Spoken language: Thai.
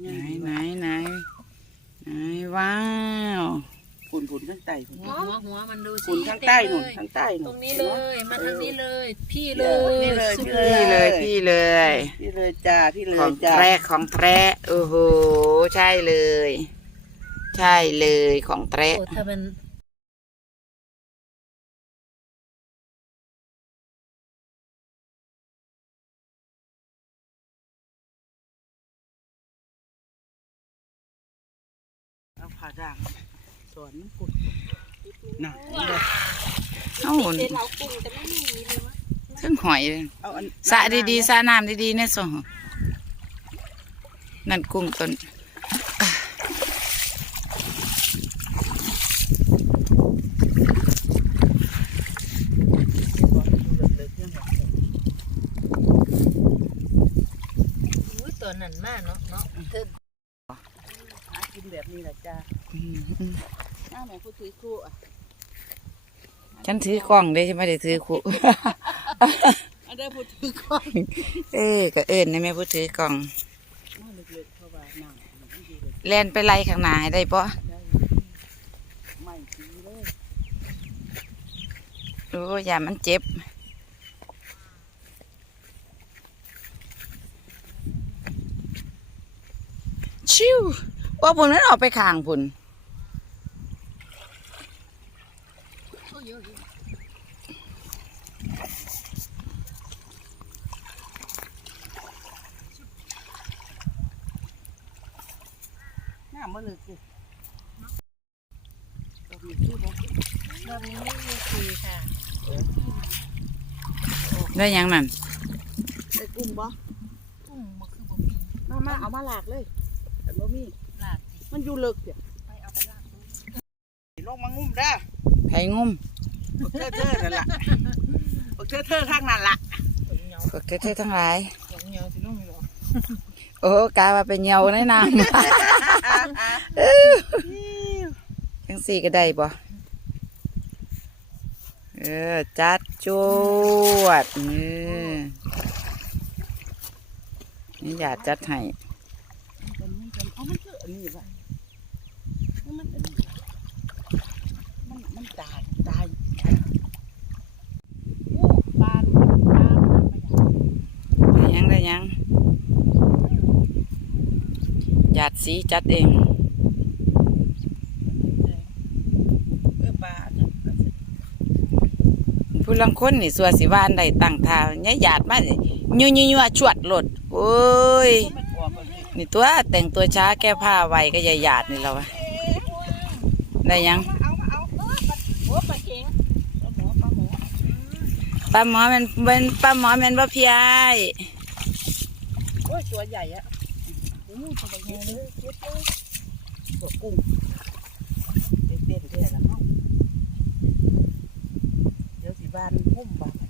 ไหนไหนไหนไหนว้าวฝุ่นฝุ่นข้างใต้ฝุ่นหัวหัวหัวมันดูสิฝุ่นข้างใต้หนุนข้างใต้เลยหนุตนรงนี้เลยมาทางนี้เลย พี่เลยสุดพี่พี่เลยพี่เลย พี่เลยจ้าพี่เลขอยงจ้าแท้ของแท้โอ้โห ใช่เลย ใช่เลยของแท้โอ้ถ้ามัน ผ่าด่างสอนน้ำกุดน่ะเอ้าเป็นเรากุ้งแต่ไม่มีเลยวะถึงหอยเลยเอาอันสระดีๆสระน้ำดีๆเนี่ยสองนั่นกุ้งต้นอุ้ยตัวนั้นมากเนาะเนาะเธอหา กินแบบนี้แหละจ้าอืมหน้าแม่ผู้ถือคู่อะฉันถือกล้องได้ฉันไม่ได้ถือคู่อันได้ผู้ถือก้อนเอ้ก็เอิญนะแม่พูดถือกล่องมาเล็กๆเข้าว่าน้ำมันดีเลยแล่นไปไล่ข้างหน้าให้ได้ปะได้ไม่สีเลยโอ้ยอย่ามันเจ็บชิว ว่าพุ่นนั้นออกไปข้างพุ่นหน้ามันเลยสิเรามีชื่อบ่รอบนี้ไม่มีคุยค่ะได้หยังนั่นได้กุ้งบ่กุ้งมันคือบ่มีมามาเอามาหลากเลยแต่บ่มีหลากสิ มันอยู่เลิกเดี๋ยวไปเอาไปลากดูลงมางุ้มเด้อไผ่งุ่มบักเธอเธอนั่นล่ะบักเธอเธอข้างนั่นล่ะตัวเหนียวก็เธอทั้งหลายตัวเหนียวสิลงอยู่หรอโอ้กาว่าเป็นเหยาในน้ำจังสี่ก็ได้บ่เออ จัดจวดเออนี่อยากจัดให้มันมันจะเอามันคืออันนี้ว่ะมันมันอันนี้มันมัน ตายตายปานปาปอย่างได้หยังได้หยังหยาดสีจัดเองเออปลานผู้ลังคนนี่สัวสิวานได้ตั้งทาเนี่ยหยาดมาสิยั่วยั่ยั่วชวดโลดโอ้ยนี่ตัวแต่งตัวช้าแก้ผ้าไวก็ย่าหยาดนี่เราอะได้ยัง ปลาเข็งปลาหมอปลาหมอป้าหมอแมันเป็นป้าหมอแมันบ่พี่ไอ้ายโอ้ยตัวใหญ่อะอู้ตัวใหญ่เลยเจ็บเลยตัวกุ้งเต้นเต้นเต้นแล้วเนาะเดี๋ยวสิบานหุ้มบาน